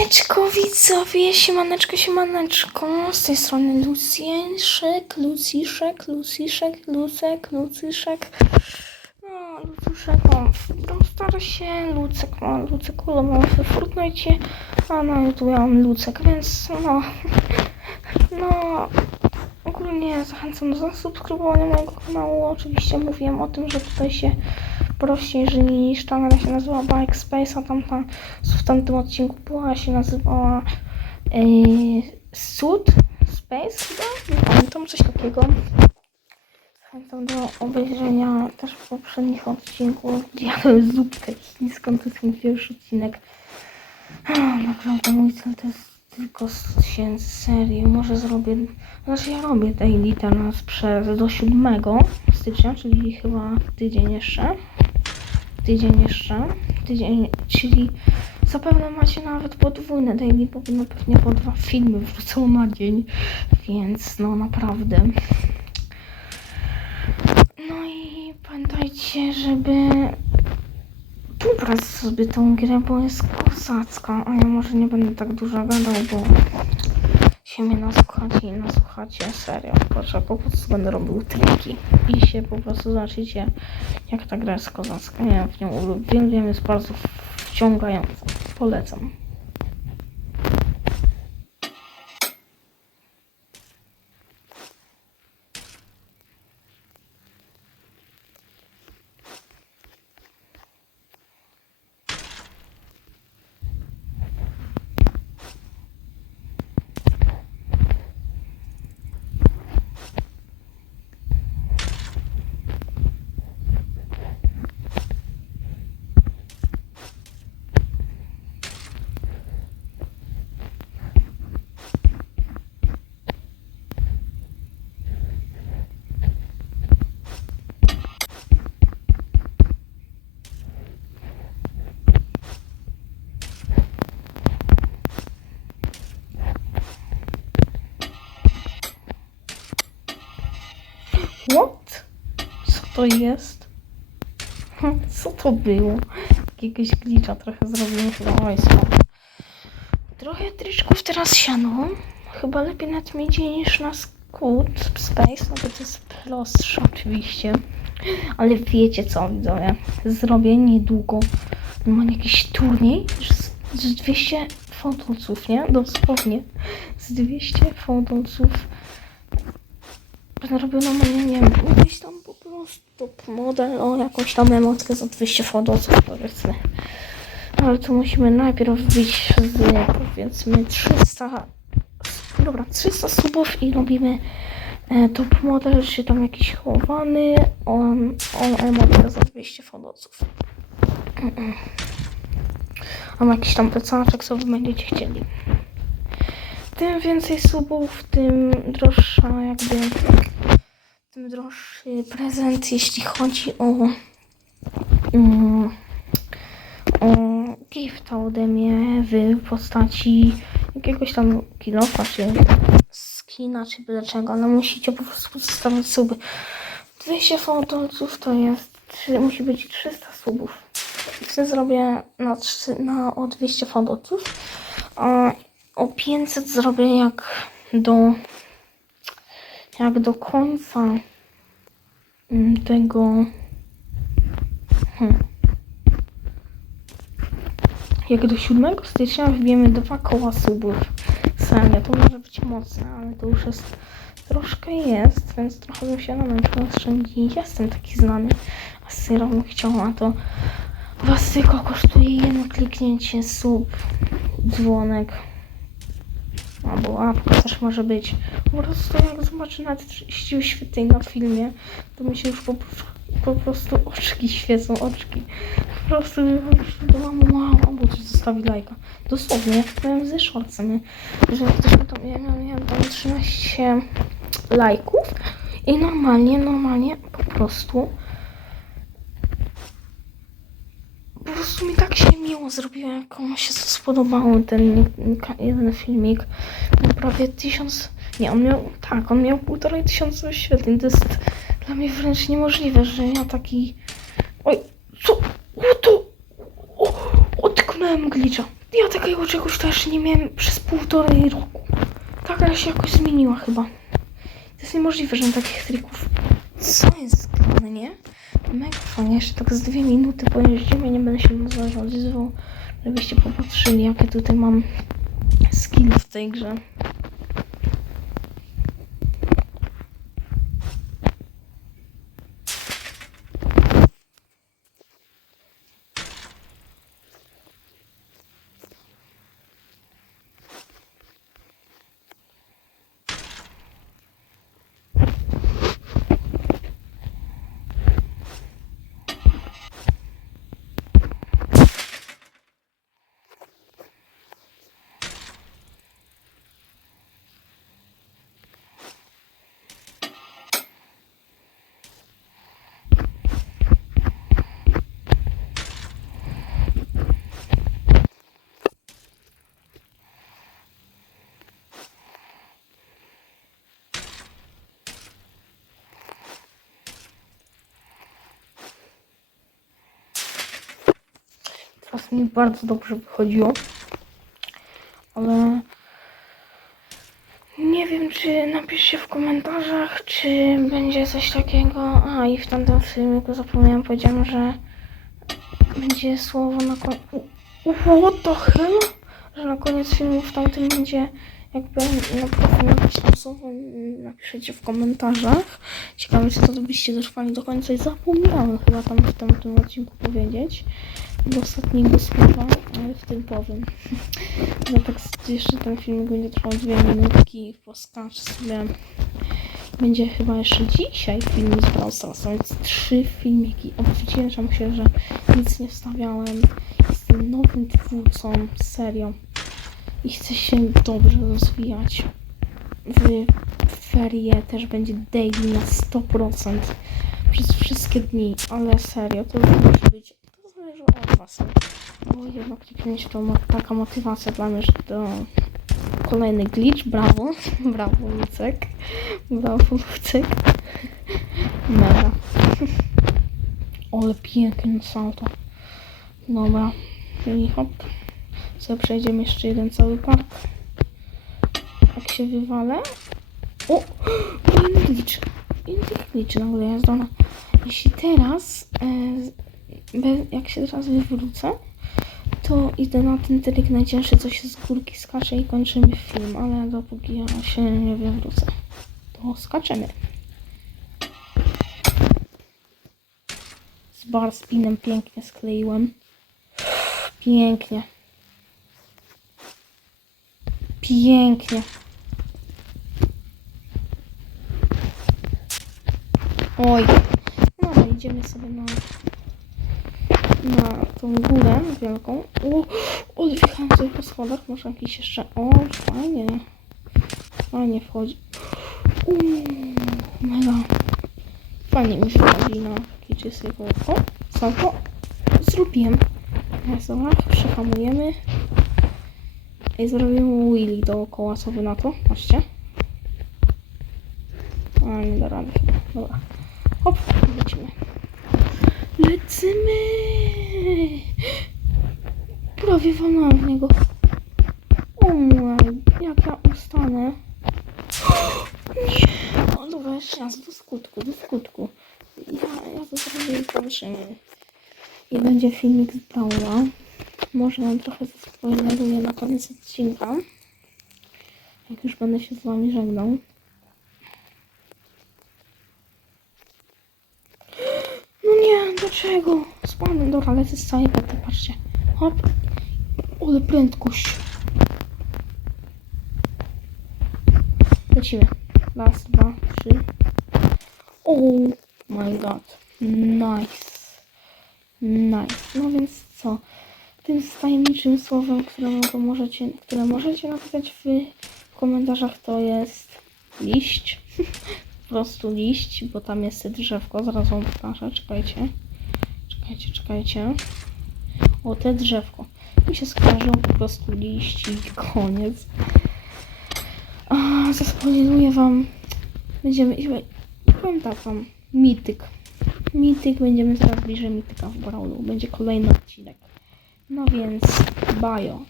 Siemaneczko widzowie, siemaneczko, siemaneczko, z tej strony Lucjeszek, Luciszek, Luciszek, Lucek, Lucyszek, no, Lucuszek, no, no stara się, Lucek, no, Lucek ulował w Fortnite, a na YouTube mam Lucek, więc no, no, ogólnie zachęcam do zasubskrybowania mojego kanału, oczywiście mówiłem o tym, że tutaj się prościej żyje niż ta gra się nazywa Bike Space, a tamta w tamtym odcinku była się nazywała yy, Sud Space chyba? Nie pamiętam, coś takiego. Zachęcam do obejrzenia też poprzednich odcinków, gdzie jadłem zupkę chińską, to jest mój pierwszy odcinek. Naprawdę mój cel to jest tylko się serii. Może zrobię, znaczy ja robię daily teraz przez do 7 stycznia, czyli chyba tydzień jeszcze tydzień jeszcze, tydzień, czyli zapewne macie nawet podwójne daily, bo będą pewnie po dwa filmy wrócą na dzień, więc no naprawdę. No i pamiętajcie, żeby wybrać sobie tą grę, bo jest kozacka, a ja może nie będę tak dużo gadał, bo się mnie nasłuchacie i nasłuchacie, serio, proszę, po prostu będę robił triki i się po prostu zobaczycie, jak ta gra jest kozacka, ja w nią uwielbiam, jest bardzo wciągająca, polecam. What? Co to jest? Co to było? Jakiegoś glitcha trochę zrobiłem chyba, oj słabo. Trochę tryczków teraz siano. Chyba lepiej nawet mi idzie niż na Scoot Space, no bo to jest prostsze oczywiście. Ale wiecie co widzowie, zrobię niedługo mam jakiś turniej z, z 200 fotolców, nie? Dosłownie. Z 200 fotolców Będę robił normalnie, nie wiem, gdzieś tam prostu model o jakąś tam emotkę za 200 fotolców powiedzmy. Ale tu musimy najpierw wbić z powiedzmy 300 dobra, 300 subów i robimy e, top model, czy tam jakiś chowany on, on emotkę za 200 fotolców. Mam jakiś tam plecaczek, co wy będziecie chcieli. Tym więcej subów, tym droższa jakby tym droższy prezent, jeśli chodzi o, mm, o gifta ode mnie w postaci jakiegoś tam kilofa, czy skina, czy byle czego, ale musicie po prostu zostawić suby. 200 fotolców to jest, musi być 300 subów. Chcę zrobię na, trzy, na o 200 fotolców, a o 500 zrobię jak do jak do końca mm, tego hmm, jak do 7 stycznia wbijemy dwa koła subów serio, to może być mocne, ale to już jest troszkę jest, więc trochę się na oszczędzić. Jestem taki znany, a syro bym chciał, a to. Was tylko kosztuje jedno kliknięcie sub, dzwonek albo łapka też może być. Po prostu jak zobaczę nawet 30 świetnej na filmie, to mi się już po, po prostu oczki świecą, oczki. Po prostu mam wow, albo coś zostawi lajka. Dosłownie, miałem ze shortsem, że ktoś tam, ja miałem tam 13 lajków i normalnie, normalnie po prostu mi tak się miło zrobiło, jak komuś się spodobało ten jeden filmik. Miał prawie tysiąc, nie, on miał, tak, on miał półtorej tysiąca wyświetleń. To jest dla mnie wręcz niemożliwe, że ja taki, oj, co, o to, o, utknąłem glitcha. Ja takiego czegoś też nie miałem przez półtorej roku. Taka się jakoś zmieniła chyba. To jest niemożliwe, że mam takich trików. Co jest grane, nie? Mega fajnie, jeszcze tak z dwie minuty pojeździmy, nie będę się rozwiązywał, żebyście popatrzyli, jakie tutaj mam skill w tej grze. Teraz mi bardzo dobrze wychodziło. Ale nie wiem, czy napiszcie w komentarzach, czy będzie coś takiego. A i w tamtym filmiku zapomniałam, powiedziałam, że będzie słowo na koniec. What the hell? Że na koniec filmu w tamtym będzie jakby na profil napisać słowo, napiszecie w komentarzach. Ciekawe, czy to byście dotrwali do końca i zapomniałam chyba tam w tamtym odcinku powiedzieć do ostatniego słowa, ale w tym powiem. No tak jeszcze ten filmik będzie trwał dwie minutki, poskacz sobie. Będzie chyba jeszcze dzisiaj film z Brawl Starsa, więc trzy filmiki. Odwdzięczam się, że nic nie wstawiałem. Jestem nowym twórcą, serio. I chcę się dobrze rozwijać. W ferie też będzie daily na 100% przez wszystkie dni, ale serio, to musi być, was. Bo jednak mieć to mo- taka motywacja dla mnie, że to kolejny glitch, brawo, brawo Lucek, brawo Lucek, mega. Ale piękne salto. Dobra, i hop, sobie przejdziemy jeszcze jeden cały park. Jak się wywalę, o, kolejny glitch, inny glitch nagle jest dana. Jeśli teraz, e, jak się teraz wywrócę, to idę na ten trik najcięższy, co się z górki skacze i kończymy film, ale dopóki ja się nie wywrócę, to skaczemy. Z bar spinem pięknie skleiłem. Pięknie. Pięknie. Oj. No, idziemy sobie na na tą górę wielką. O, odwjechałem sobie po schodach. Może jakiś jeszcze... O, fajnie. Fajnie wchodzi. Uuu, mega. Fajnie mi wchodzi na taki czysty O, salto. Zrobiłem. Jest dobra, przehamujemy. I zrobimy wheelie dookoła, co wy na to? Patrzcie. A, nie da rady chyba. Dobra. Hop, lecimy. Lecimy! Prawie walnąłem w niego. O mój, jak ja ustanę. Nie! O, dobra, jeszcze raz, do skutku, do skutku. Ja, ja to zrobię i kończymy. I będzie filmik z. Może wam trochę zaspoileruję na koniec odcinka. Jak już będę się z wami żegnał. Nie, dlaczego? Spadłem, dobra, lecę z całej pety, patrzcie. Hop. Ale prędkość. Lecimy. Raz, dwa, trzy. Oh my god. Nice. Nice. No więc co? Tym tajemniczym słowem, które, możecie, które możecie napisać w komentarzach, to jest liść. prostu liść, bo tam jest drzewko. Zaraz wam pokażę. Czekajcie. Czekajcie, czekajcie. O, te drzewko. Mi się skojarzyło po prostu liść i koniec. A, wam. Będziemy... Powiem tak wam. Mityk. Mityk. Będziemy coraz bliżej mityka w Brawlu. Będzie kolejny odcinek. No więc, bajo.